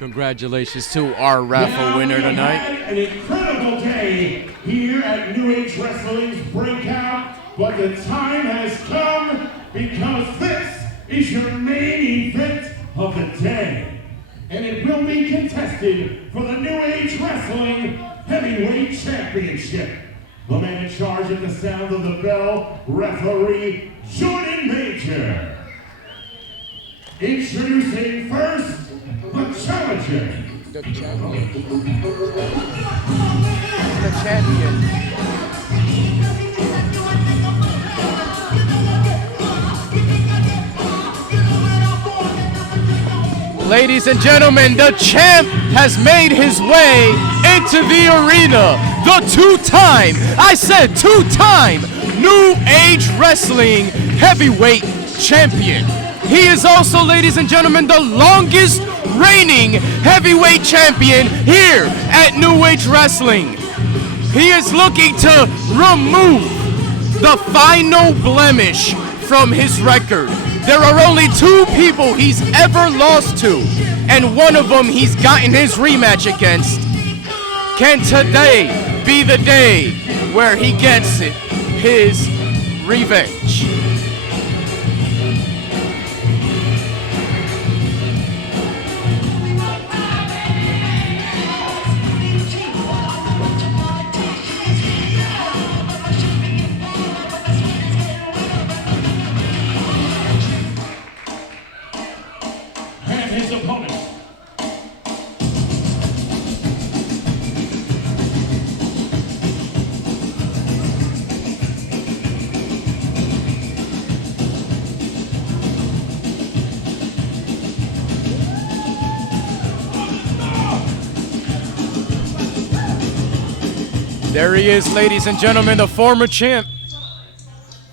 Congratulations to our raffle winner tonight. An incredible day here at New Age Wrestling's Breakout, but the time has come because this is your main event of the day. And it will be contested for the New Age Wrestling Heavyweight Championship. The man in charge at the sound of the bell, referee Jordan Major. Introducing first, the challenger. The champion. The champion. Ladies and gentlemen, the champ has made his way into the arena. The two-time, I said two-time, New Age Wrestling Heavyweight Champion. He is also, ladies and gentlemen, the longest reigning heavyweight champion here at New Age Wrestling. He is looking to remove the final blemish from his record. There are only two people he's ever lost to, and one of them he's gotten his rematch against. Can today be the day where he gets his revenge? There he is, ladies and gentlemen, the former champ.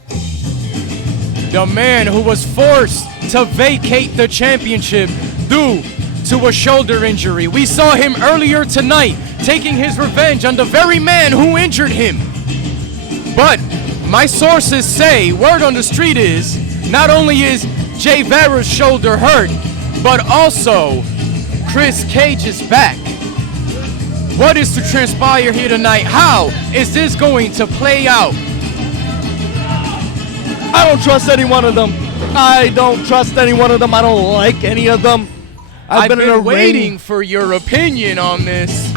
The man who was forced to vacate the championship due to a shoulder injury. We saw him earlier tonight taking his revenge on the very man who injured him. But my sources say, word on the street is, not only is Vara's shoulder hurt, but also Kris Kage is back. What is to transpire here tonight? How is this going to play out? I don't trust any one of them. I don't trust any one of them. I don't like any of them. I've been waiting for your opinion on this.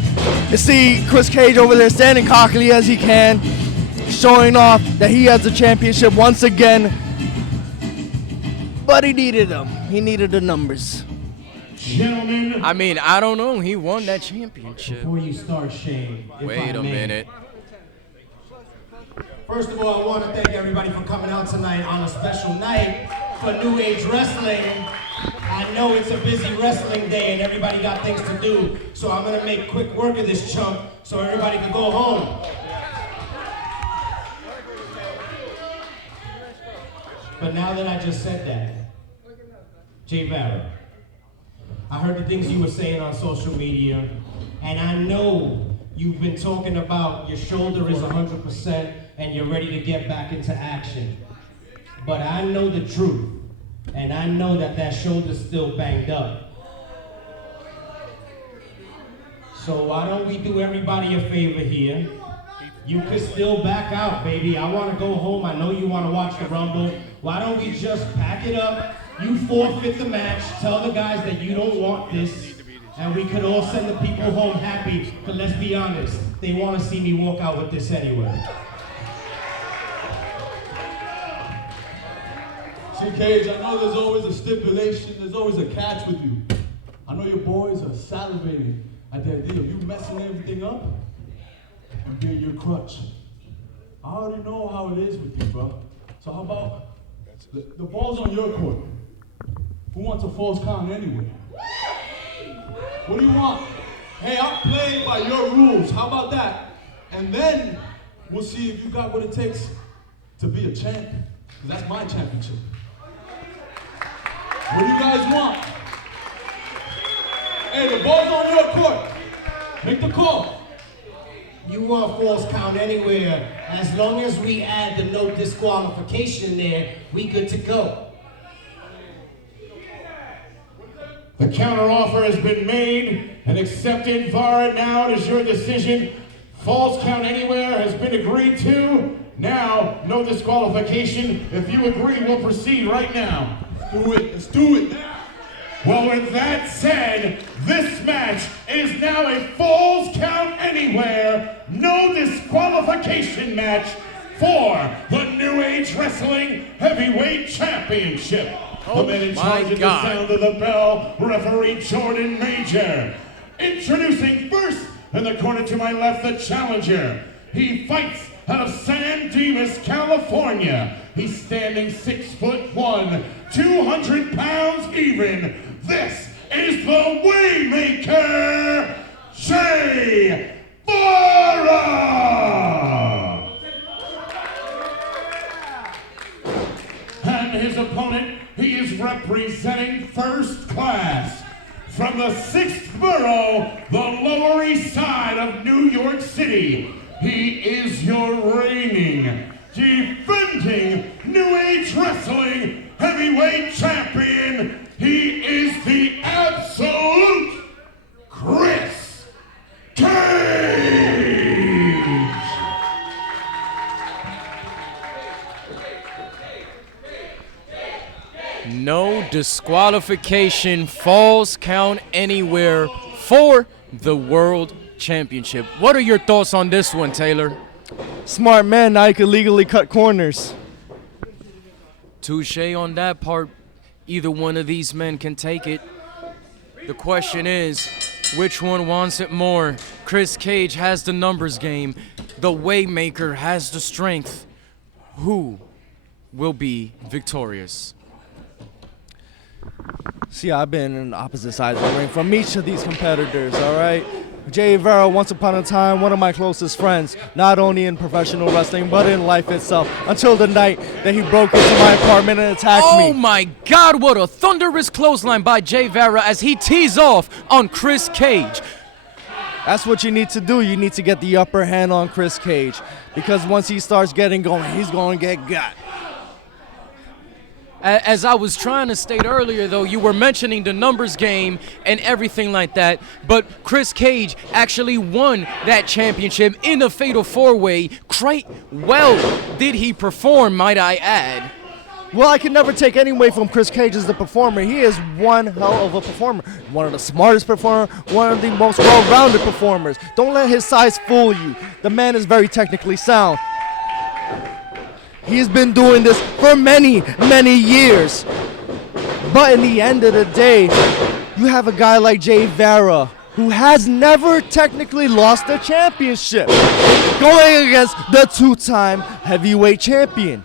You see Kris Kage over there standing cockily as he can, showing off that he has the championship once again. But he needed them. He needed the numbers. Gentlemen, I mean, I don't know. He won that championship. Before you start, Shane, wait a minute. First of all, I want to thank everybody for coming out tonight on a special night for New Age Wrestling. I know it's a busy wrestling day and everybody got things to do, so I'm going to make quick work of this chunk so everybody can go home. But now that I just said that, Vara, I heard the things you were saying on social media, and I know you've been talking about your shoulder is 100% and you're ready to get back into action. But I know the truth, and I know that that shoulder's still banged up. So why don't we do everybody a favor here? You could still back out, baby. I want to go home. I know you want to watch the Rumble. Why don't we just pack it up? You forfeit the match, tell the guys that you don't want this, and we could all send the people home happy, but let's be honest, they want to see me walk out with this anyway. See, Cage, I know there's always a stipulation, there's always a catch with you. I know your boys are salivating at the idea of you messing everything up and being your crutch. I already know how it is with you, bro. So how about the ball's on your court? Who wants a false count anyway? What do you want? Hey, I'm playing by your rules. How about that? And then we'll see if you got what it takes to be a champ. 'Cause that's my championship. What do you guys want? Hey, the ball's on your court. Make the call. You want false count anywhere. As long as we add the no disqualification there, we good to go. The counteroffer has been made and accepted. Vara, now it is your decision. Falls count anywhere has been agreed to. Now, no disqualification. If you agree, we'll proceed right now. Do it. Let's do it now. Well, with that said, this match is now a Falls Count Anywhere, no disqualification match for the New Age Wrestling Heavyweight Championship. The man in charge of the sound of the bell, referee Jordan Major. Introducing first, in the corner to my left, the challenger. He fights out of San Dimas, California. He's standing 6'1", 200 pounds even. This is the Waymaker, Vara! And his opponent, he is representing First Class. From the 6th Borough, the Lower East Side of New York City, he is your reigning, defending New Age Wrestling Heavyweight Champion. He is the absolute Kris Kage! No disqualification, falls count anywhere for the World Championship. What are your thoughts on this one, Taylor? Smart man, now he can legally cut corners. Touche on that part. Either one of these men can take it. The question is, which one wants it more? Kris Kage has the numbers game. The Waymaker has the strength. Who will be victorious? See, I've been on the opposite sides of the ring from each of these competitors, all right? Vara, once upon a time, one of my closest friends, not only in professional wrestling, but in life itself, until the night that he broke into my apartment and attacked me. Oh my God, what a thunderous clothesline by Vara as he tees off on Kris Kage. That's what you need to do. You need to get the upper hand on Kris Kage, because once he starts getting going, he's going to get got. As I was trying to state earlier, though, you were mentioning the numbers game and everything like that, but Kris Kage actually won that championship in a fatal four-way. Quite well did he perform, might I add. Well, I can never take any away from Kris Kage as the performer. He is one hell of a performer. One of the smartest performers, one of the most well-rounded performers. Don't let his size fool you. The man is very technically sound. He's been doing this for many, many years. But in the end of the day, you have a guy like Vara, who has never technically lost a championship, going against the two-time heavyweight champion.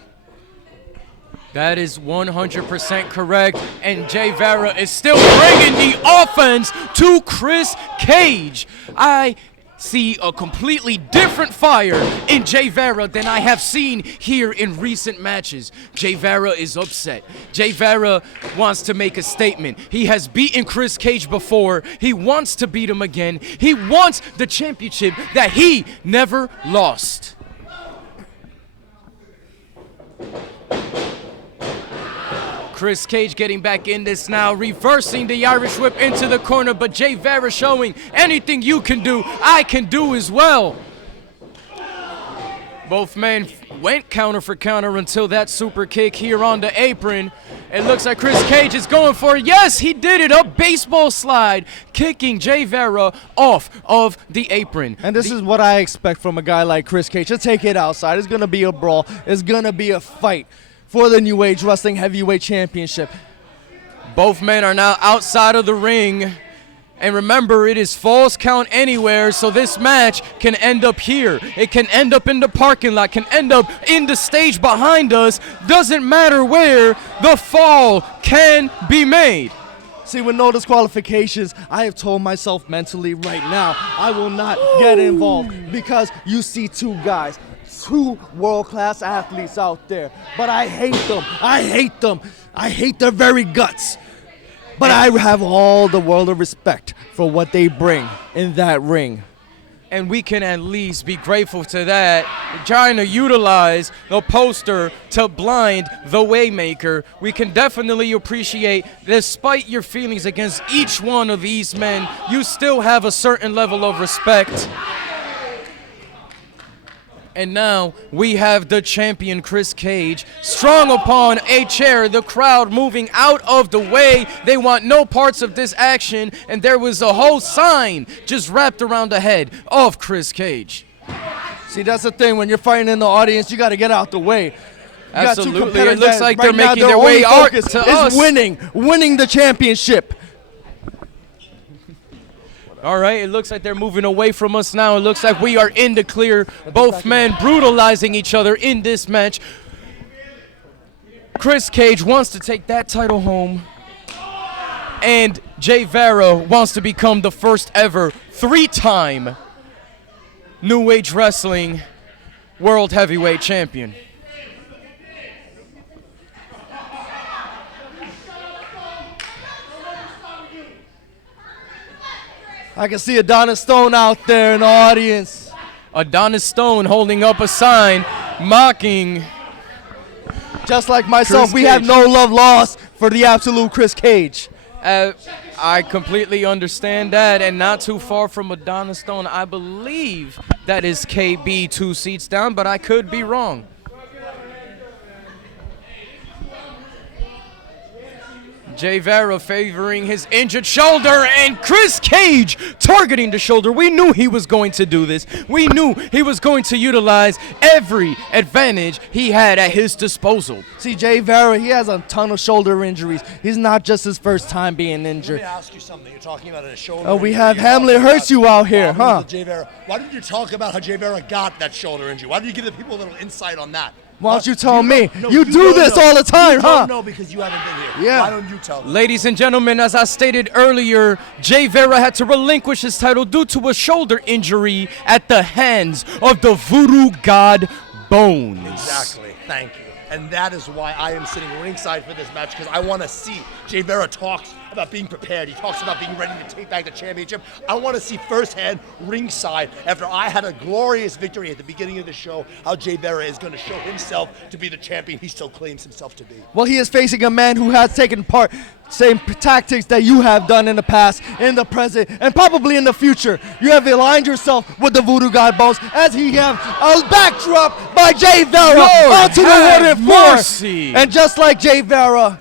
That is 100% correct, and Vara is still bringing the offense to Kris Kage. I see a completely different fire in Vara than I have seen here in recent matches. Vara is upset. Vara wants to make a statement. He has beaten Kris Kage before. He wants to beat him again. He wants the championship that he never lost. Kris Kage getting back in this now, reversing the Irish whip into the corner, but Vara showing anything you can do, I can do as well. Both men went counter for counter until that super kick here on the apron. It looks like Kris Kage is going for it. Yes, he did it, a baseball slide, kicking Vara off of the apron. And this is what I expect from a guy like Kris Kage. To take it outside, it's going to be a brawl, it's going to be a fight for the New Age Wrestling Heavyweight Championship. Both men are now outside of the ring. And remember, it is falls count anywhere, so this match can end up here. It can end up in the parking lot, can end up in the stage behind us. Doesn't matter where, the fall can be made. See, with no disqualifications, I have told myself mentally right now, I will not get involved, because you see two guys, two world-class athletes out there, but I hate them. I hate them. I hate their very guts. But I have all the world of respect for what they bring in that ring. And we can at least be grateful to that. Trying to utilize the poster to blind the Waymaker. We can definitely appreciate, despite your feelings against each one of these men, you still have a certain level of respect. And now we have the champion, Kris Kage, strong upon a chair, the crowd moving out of the way. They want no parts of this action, and there was a whole sign just wrapped around the head of Kris Kage. See, that's the thing. When you're fighting in the audience, you got to get out the way. You got two Absolutely. It competitors looks that like right they're now, making their way only out focus to is us. winning the championship. All right, it looks like they're moving away from us now. It looks like we are in the clear. Both men brutalizing each other in this match. Kris Kage wants to take that title home. And Vara wants to become the first ever 3-time New Age Wrestling World Heavyweight Champion. I can see Adonis Stone out there in the audience. Adonis Stone holding up a sign mocking. Just like myself, Kris we have Kage. no love lost for the absolute Kris Kage. I completely understand that, and not too far from Adonis Stone, I believe that is KB 2 seats down, but I could be wrong. Vara favoring his injured shoulder, and Kris Kage targeting the shoulder. We knew he was going to do this. We knew he was going to utilize every advantage he had at his disposal. See, Vara, he has a ton of shoulder injuries. He's not just his first time being injured. Let me ask you something. You're talking about a shoulder. Oh, we injury. have You're Hamlet talking hurts about you out here, huh? problems with Vara. Why didn't you talk about how Vara got that shoulder injury? Why didn't you give the people a little insight on that? Why don't you tell me? No, You do don't this know. all the time, you huh? don't know because you haven't been here. Yeah. Why don't you tell me? Ladies and gentlemen, as I stated earlier, Vara had to relinquish his title due to a shoulder injury at the hands of the voodoo god Bones. Exactly. Thank you. And that is why I am sitting ringside for this match, because I want to see. Vara talks about being prepared. He talks about being ready to take back the championship. I want to see firsthand ringside, after I had a glorious victory at the beginning of the show, how Vara is going to show himself to be the champion he still claims himself to be. Well, he is facing a man who has taken part, same tactics that you have done in the past, in the present, and probably in the future. You have aligned yourself with the Voodoo God Bones, as he have a backdrop by Vara Lord onto the have wooden floor. mercy. And just like Vara,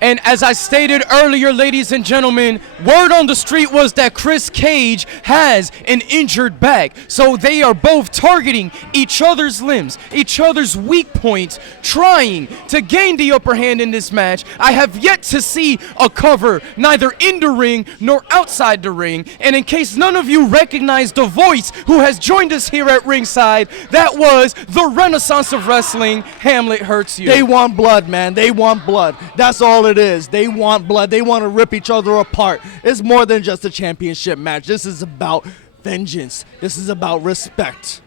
And as I stated earlier, ladies and gentlemen, word on the street was that Kris Kage has an injured back. So they are both targeting each other's limbs, each other's weak points, trying to gain the upper hand in this match. I have yet to see a cover, neither in the ring nor outside the ring. And in case none of you recognize the voice who has joined us here at ringside, that was the Renaissance of Wrestling, Hamlet Hurts You. they want blood, man. They want blood. That's all it is. They want blood. They want to rip each other apart. It's more than just a championship match. This is about vengeance. This is about respect.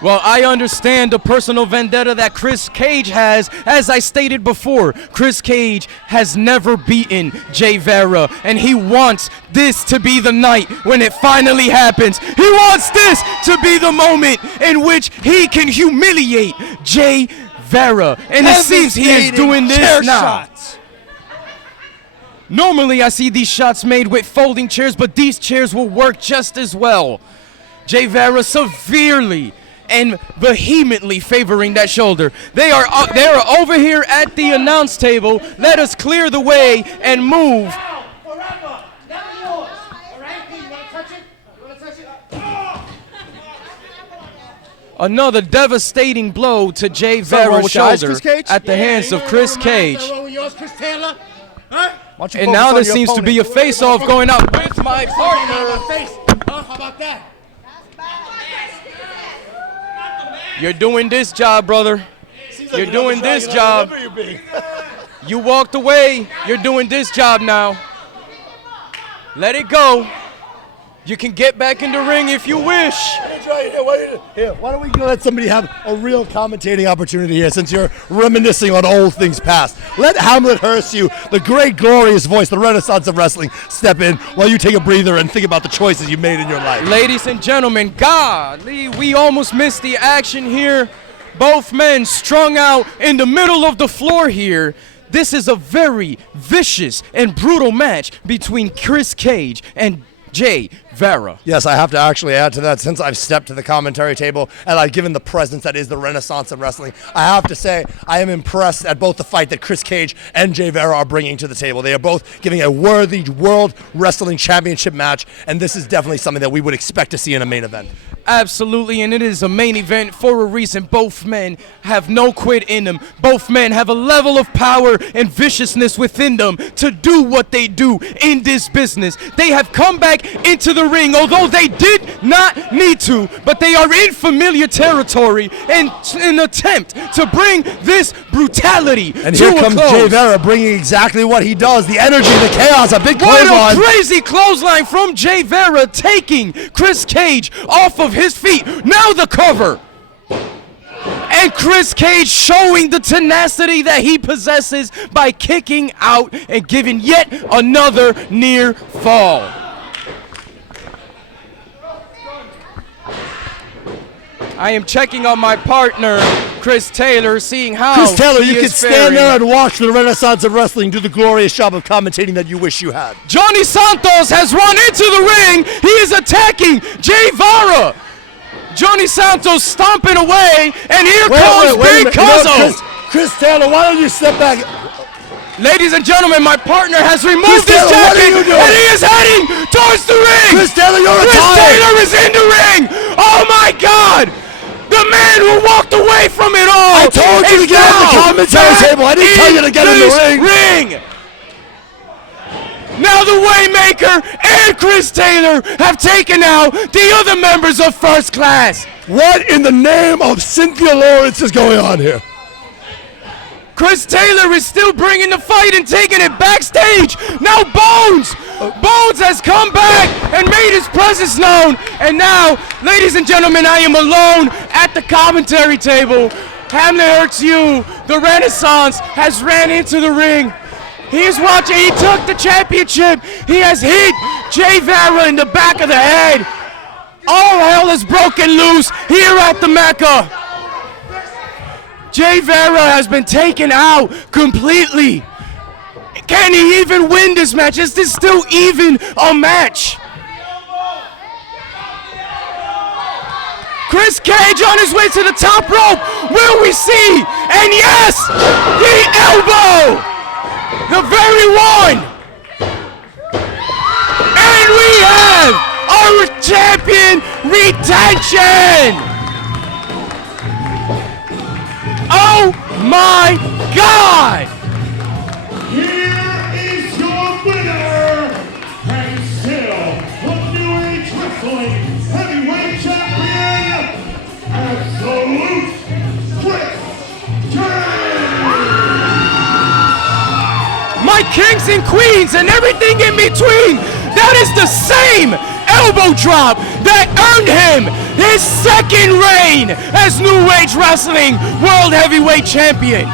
Well, I understand the personal vendetta that Kris Kage has. As I stated before, Kris Kage has never beaten Vara, and he wants this to be the night when it finally happens. He wants this to be the moment in which he can humiliate Vara, and it seems he is doing this chair now. shots. Normally, I see these shots made with folding chairs, but these chairs will work just as well. Vara severely and vehemently favoring that shoulder. They are over here at the announce table. Let us clear the way and move. Forever. Never yours. All right? You want to touch it? You want to touch it? Another devastating blow to Vara's with your eyes, shoulder Kris Kage? at the hands of Kris Kage. Yours, Chris Taylor? Huh? Why don't you And focus now on there your seems to opponent? be a face-off going up with my partner. My face. Huh? How about that? You're doing this job, brother. You're doing this job. You walked away. You're doing this job now. Let it go. You can get back in the ring if you wish. Here, why don't we let somebody have a real commentating opportunity here since you're reminiscing on old things past. Let Hamlet Hersey, the great glorious voice, the Renaissance of wrestling, step in while you take a breather and think about the choices you made in your life. Ladies and gentlemen, golly, we almost missed the action here. Both men strung out in the middle of the floor here. This is a very vicious and brutal match between Kris Kage and Jay Vara. Yes, I have to actually add to that. Since I've stepped to the commentary table and I've given the presence that is the Renaissance of wrestling, I have to say I am impressed at both the fight that Kris Kage and Jay Vara are bringing to the table. They are both giving a worthy World Wrestling Championship match, and this is definitely something that we would expect to see in a main event. Absolutely, and it is a main event for a reason. Both men have no quit in them. Both men have a level of power and viciousness within them to do what they do in this business. They have come back into the ring, although they did not need to, but they are in familiar territory in an attempt to bring this brutality and to here comes close. Jay Vara bringing exactly what he does, the energy, the chaos, a big clothesline. What a crazy clothesline from Jay Vara, taking Kris Kage off of his feet. Now the cover. And Kris Kage showing the tenacity that he possesses by kicking out and giving yet another near fall. I am checking on my partner, Chris Taylor, seeing how Chris Taylor, he you can is stand faring. there and watch the Renaissance of wrestling do the glorious job of commentating that you wish you had. Johnny Santos has run into the ring. He is attacking Jay Vara. Johnny Santos stomping away, and here comes Big Cuzzo. Chris Taylor, why don't you step back? Ladies and gentlemen, my partner has removed Chris his Taylor, what are jacket, you doing? and he is heading towards the ring. Chris Taylor, you're Chris retired. Taylor is in the ring. Oh my God! The man who walked away from it all. I told you to get off the commentary table. I didn't tell you to get in the ring. Now the Waymaker and Chris Taylor have taken out the other members of First Class. What in the name of Cynthia Lawrence is going on here? Chris Taylor is still bringing the fight and taking it backstage. Now Bones has come back and made his presence known. And now, ladies and gentlemen, I am alone at the commentary table. Hamlet Hurts You, the Renaissance, has ran into the ring. He is watching. He took the championship. He has hit Jay Vara in the back of the head. All hell is broken loose here at the Mecca. Jay Vara has been taken out completely. Can he even win this match? Is this still even a match? Kris Kage on his way to the top rope. Will we see? And yes, the elbow. The very one. And we have our champion retention. Oh my God! Here is your winner, and still the New Age Wrestling Heavyweight Champion, Absolute Kris Kage! My kings and queens and everything in between, that is the same elbow drop that earned him his second reign as New Age Wrestling World Heavyweight Champion.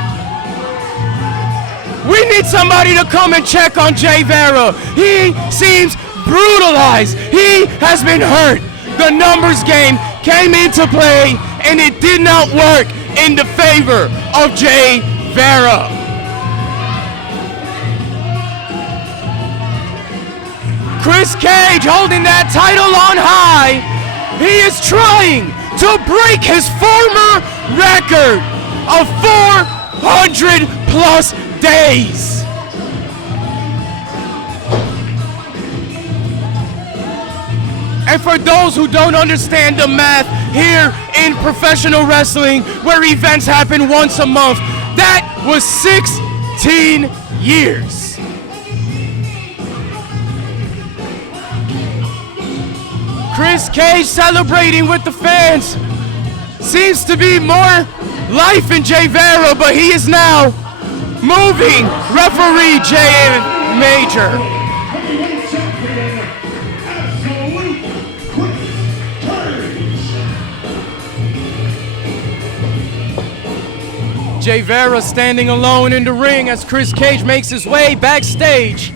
We need somebody to come and check on Jay Vara. He seems brutalized. He has been hurt. The numbers game came into play and it did not work in the favor of Jay Vara. Kris Kage holding that title on high. He is trying to break his former record of 400 plus days. And for those who don't understand the math here in professional wrestling, where events happen once a month, that was 16 years. Kris Kage celebrating with the fans. Seems to be more life in Jay Vara, but he is now moving referee Jay Major. Heavyweight Champion, Absolute Vara standing alone in the ring as Kris Kage makes his way backstage.